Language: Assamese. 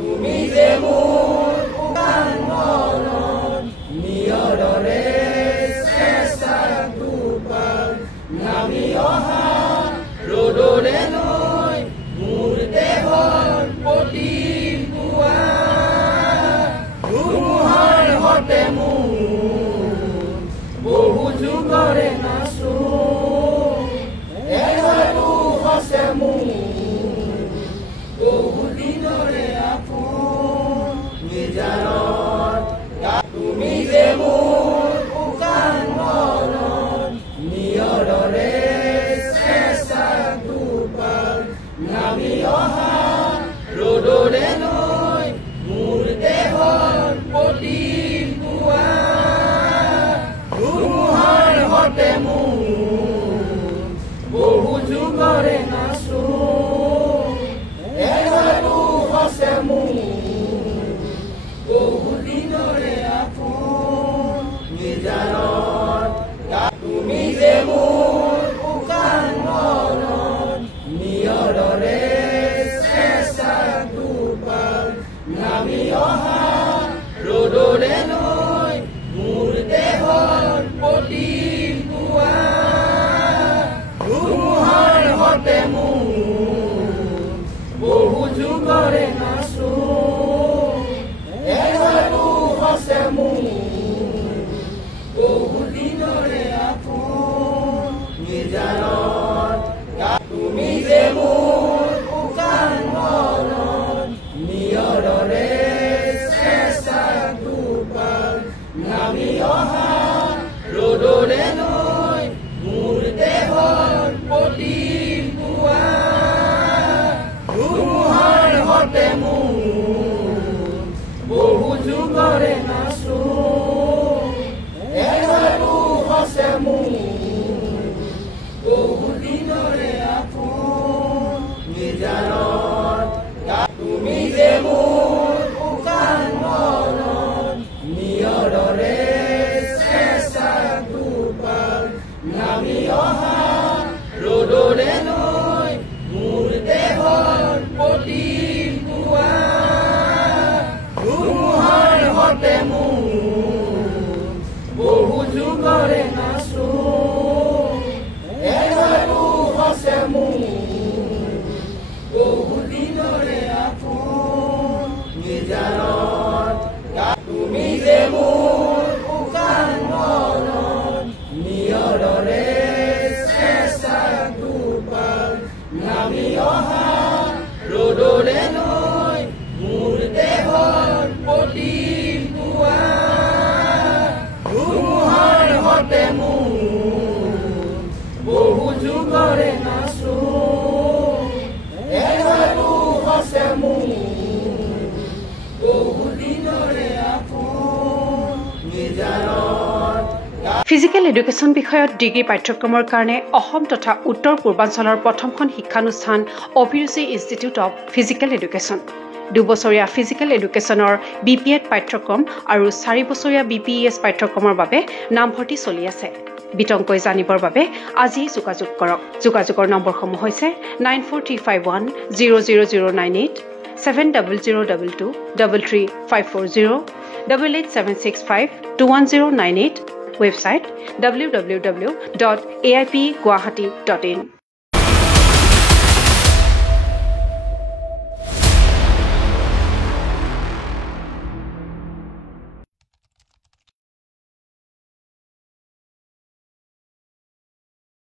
তুমি যে মোৰ উকান মনত নিয়ৰৰে চেষ্টা দুপাল নামি অহা ৰ'দৰে লৈ মোৰ দেহৰ প্ৰতি পুৱা ধুমুহাৰ হতে মোৰ বহু যুগৰে নাচো এবাৰো হছে মোৰ বহু দিনৰে আপোন নিজানত তুমি যে মোৰ উকান মনত নিয়ৰৰে চেষ্টা দুপাল নামি অহা ৰ'দৰে লৈ মোৰ দেহৰ প্ৰতি পুৱা ধুমুহাৰ হতে মোৰ বহু যুগৰে নাচো এবাৰো হছে মোৰ বহু দিনৰে আপোন নিজানত তুমি যে মোৰ উকান মনত নিয়ৰৰে চেষ্টা দুপাল নামি অহা ৰ'দৰে লৈ মোৰ দেহৰ প্ৰতি পুৱা ধুমুহাৰ হতে মোৰ বহু যুগৰে নাচো এবাৰো হছে মোৰ বহু দিনৰে আপোন নিজানত তুমি যে মোৰ উকান মনত নিয়ৰৰে চেষ্টা দুপাল নামি অহা ৰ'দৰে লৈ মোৰ দেহৰ প্ৰতি পুৱা ধুমুহাৰ হতে মোৰ বহু যুগৰে নাচো এবাৰো হছে মোৰ বহু দিনৰে আপোন নিজানত তুমি যে মোৰ উকান মনত নিয়ৰৰে চেষ্টা দুপাল নামি অহা ৰ'দৰে লৈ মোৰ দেহৰ প্ৰতি পুৱা ধুমুহাৰ হতে মোৰ বহু যুগৰে নাচো এবাৰো হছে মোৰ বহু দিনৰে আপোন নিজানত তুমি যে মোৰ উকান মনত নিয়ৰৰে চেষ্টা দুপাল নামি অহা ৰ'দৰে লৈ মোৰ দেহৰ প্ৰতি পুৱা ধুমুহাৰ হতে মোৰ বহু যুগৰে নাচো এবাৰো হছে মোৰ বহু দিনৰে আপোন নিজানত ফিজিকেল এডুকেশ্যন বিষয়ত ডিগ্ৰী পাঠ্যক্ৰমৰ কাৰণে অসম তথা উত্তৰ পূৰ্বাঞ্চলৰ প্ৰথমখন শিক্ষানুষ্ঠান অভিৰুচি ইনষ্টিটিউট অৱ ফিজিকেল এডুকেশ্যন 2 বছৰীয়া ফিজিকেল এডুকেশ্যনৰ BPEd পাঠ্যক্ৰম আৰু 4 বছৰীয়া BPES পাঠ্যক্ৰমৰ বাবে নামভৰ্তি চলি আছে। বিতংকৈ জানিবৰ বাবে আজি যোগাযোগ কৰক। যোগাযোগৰ নম্বৰসমূহ হৈছে 9435100098 700222 33540 88765210988 ৱেবছাইট www.aipguwahati.in